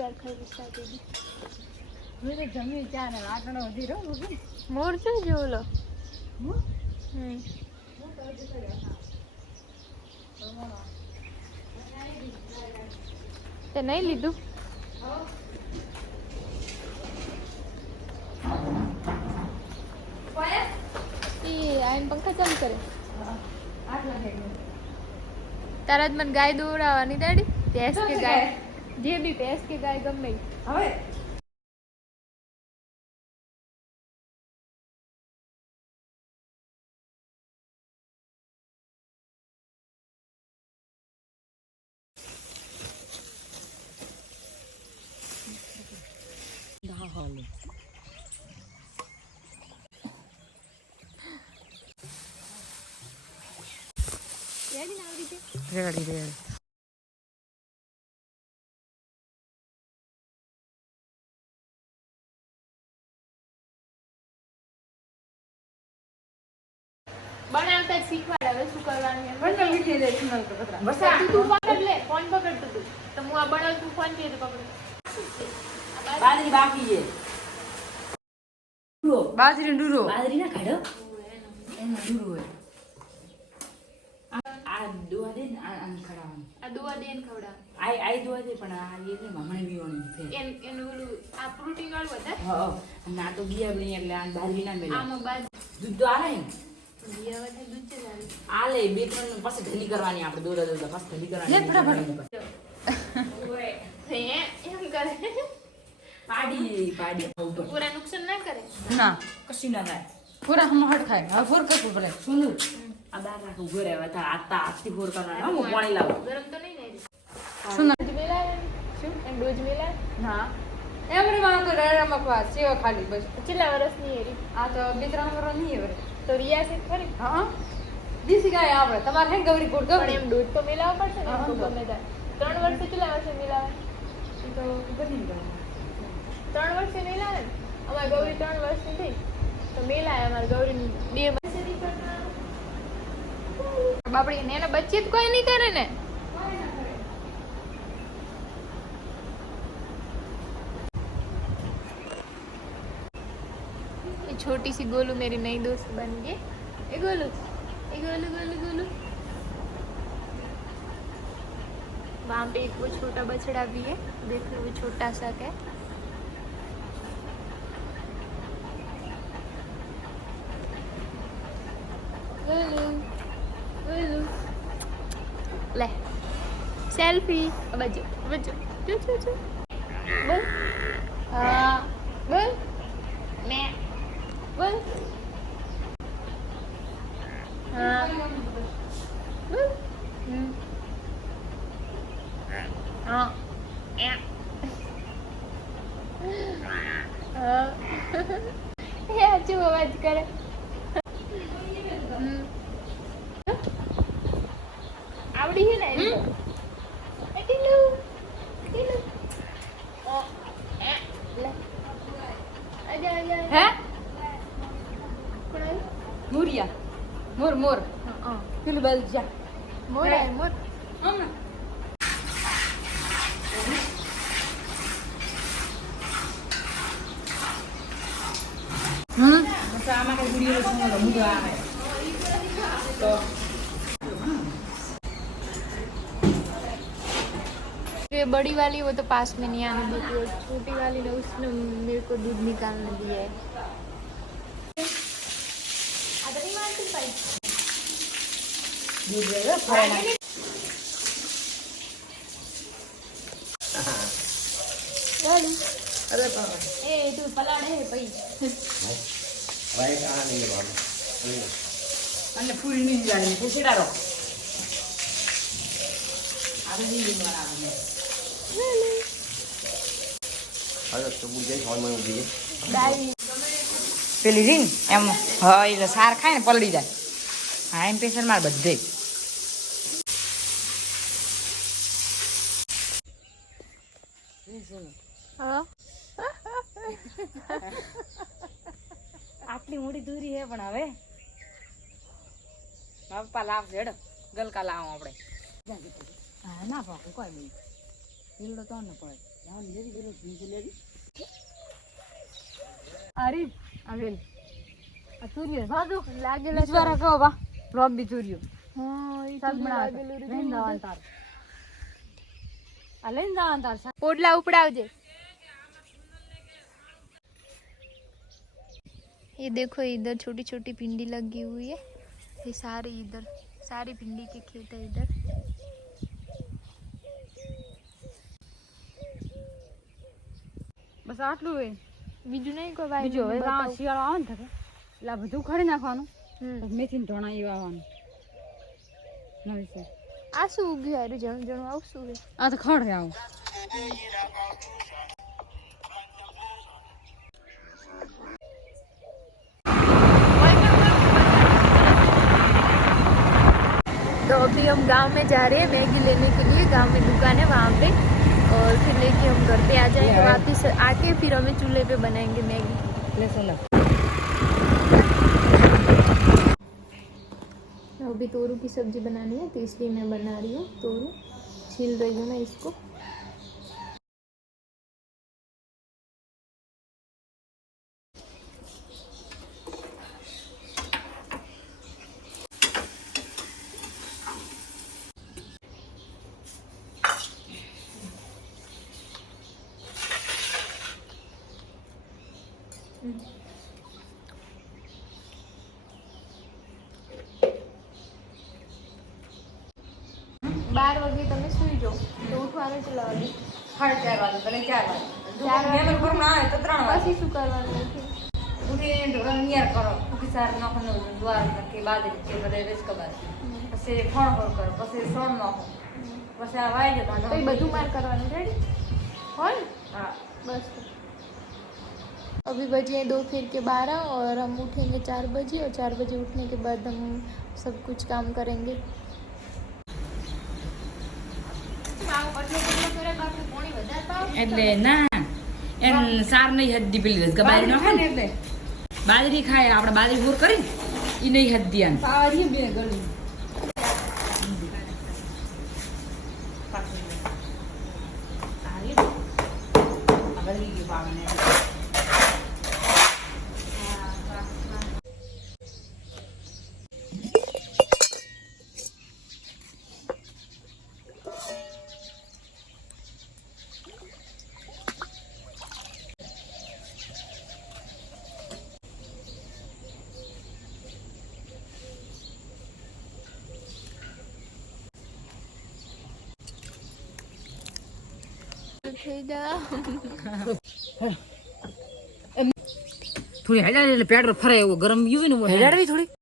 વાર ખાઈ સાચી દી હું તો જમી ચા ને લાકડો વધી રહ્યો મોર છે જોલો તે નહીં લીધું આઈને પંખા ચાલુ કરે તારા જ મને ગાય દોડાવવાની દાડી ભેંસ કે ગાય જે બી ભેંસ કે ગાય ગમે હવે રેડી બનાવતા શીખવાડ હવે શું કરવાનું એમ બંને મીઠી દે સુનલ કે પતરા બસ તું પકડ લે ફોન પકડ તું તો હું આ બનાવ તું ફોન દે તો પકડ બાજરી બાકી છે બાજરી ડૂરો બાજરી ના કાઢો એમાં ડૂરો હોય આ દુવા દે ને આ ખડાવાનું આ દુવા દેન ખવડા આ દુવા દે પણ આ એ ને હમણે પીવાનું છે એનું ઓલું આ પ્રોટીન વાળું વધારે હા અને આ તો ગિયા બની એટલે આ બાજરી ના મેલે આમાં બાદ દૂધ તો આવે ને ગિયા વધારે દૂધ છે લાવી આ લે બે ત્રણ પછી ઢલી કરવાની આપણે દોરા પછી ઢલી કરવાની લે ફટાફટ ઓય હે એમ કરે પાડી ઉપર પૂરા નુકસાન ના કરે ના કશું ના થાય પૂરા હમ હટ ખાય હવે ફોર કરવું પડે સુનું આ બાર રાખું ઘરે હતા આતા આથી ફોર કરવાના હું પાણી લાવું ગરમ તો નહીં ને સુના ડોઝ મેલાય શું એમ ડોઝ મેલાય ના એમરે માં તો ડરામાં ખવા સેવા ખાલી બસ કેટલા વર્ષની એરી આ તો 2-3 વર્ષ નહીં હવે તો રિયા છે ખરી હા દીસી ગાય આપણે તમારે હે ગૌરી કોડ પણ ગૌરી એમ દૂધ તો મેલાવવા પડશે ને હા, તો ગમે ત્યારે 3 વર્ષે કેટલા વર્ષે મેલાવે એ તો બની ગયું 3 વર્ષે મેલાવે ને અમારી ગૌરી 3 વર્ષની થઈ તો મેલાય અમારી ગૌરી 2 વર્ષની બાપડી ને એના બચ્ચે તો કોઈ નહીં કરે ને ये छोटी सी गोलू मेरी नई दोस्त बन गई ये गोलू गोलू वहाँ पे एक वो छोटा बछड़ा भी है देखो वो छोटा सा है गोलू ले सेल्फी बजो बजो जो बोल हाँ बोल मैं बोल हाँ बोल हाँ अच्छी आवाज करे आवड़ी है ना टीलू टीलू ओ ले आजा आजा હે कौन है મુરિયા મોર મોર हां પેલું બાજુ જા मोर है मोर હમ તો આમાં કઈ વિડીયો સુનો મુદ્દો આવે તો ये बड़ी वाली वो तो पास में नहीं आने देती और छोटी वाली ने उसने मेरे को दूध निकालने दिया है દૂધ લેવો ફરાય अरे ए तू पलाड़ है भाई અને પૂરી નહીં જાણી પૂછડારો આપણે નહીં બનાવવાનું પેલી રીંગ એમ હા એટલે સાર ખાય ને પલળી જાય હા એમ પેશન્ટ મારે બધે हाँ આટલી મોટી દૂરી હે પણ હવે પપ્પા લાવશે હેડો ગલકા લાવો આપણે હા ના પાકું કોઈ નહીં હીરડો તો ન પડે અરે આવેલ આ સૂર્ય સાદો લાગેલા બીજવારા કહો બા રોબ બી સૂર્ય હા એ સાત તો બના લાગેલું લઈને જવાનું તાર આ લઈને જવાનું તાર પોટલા ઉપડાવજે ये देखो इधर छोटी छोटी भिंडी लगी हुई है ये सारी इधर सारी भिंडी के खेत है इधर બસ આટલું હોય બીજું નહીં કોઈ ભાઈ બીજું હવે આ શિયાળો આવે ને থাকে એટલે આ બધું ખડી નાખવાનું હમ મેથી ધોણા એ વાવવાનું નવી છે આ શું ઉગ્યું હારું જણું જણું આવું શું છે આ તો ખડ છે આવું तो अभी हम गांव में जा रहे हैं मैगी लेने के लिए गांव में दुकान है वहाँ पे और फिर लेके हम घर पे आ जाएंगे वापस आके फिर हमें चूल्हे पे बनाएंगे मैगी લે ચલો अभी तोरू की सब्जी बनानी है तो इसलिए मैं बना रही हूँ तोरू छील रही हूँ मैं इसको बार वागे તમે સુઈ જાઓ તો ઉઠવાનું ચલો વાગે 4:30 વાગે ભલે 4 વાગે ચાર વાગે. મેં ઘરમાં આવે તો 3 વાગે પછી શું કરવાનું નથી ઉઠીને ઢોરણ નિયર કરો ઉઠી સાર નાખો દ્વાર કે બાજરી કે બધે વેચ કબાર પછી ફળ ફળ કરો પછી સોળ નાખો પછી આ વાઈ જતા તો એ બધું માર કરવાનું રેડી હોય ને? હા बस अभी बजे हैं 2 फिर के 12 और हम उठेंगे 4 बजे और 4 बजे उठने के बाद हम सब कुछ काम करेंगे એટલે ના એમ સાર નહીં હદ્દી પેલી રસ બાજરી નાખે ને એટલે બાજરી ખાય આપણે બાજરી પૂર કરી ઈ નહીં હદ્દી આમ પાવરી બે ગળી થઈ જા થોડી હેડાડી એટલે પેટ્રોલ ફરે એવું ગરમ યુવી ને હેડાડવી થોડી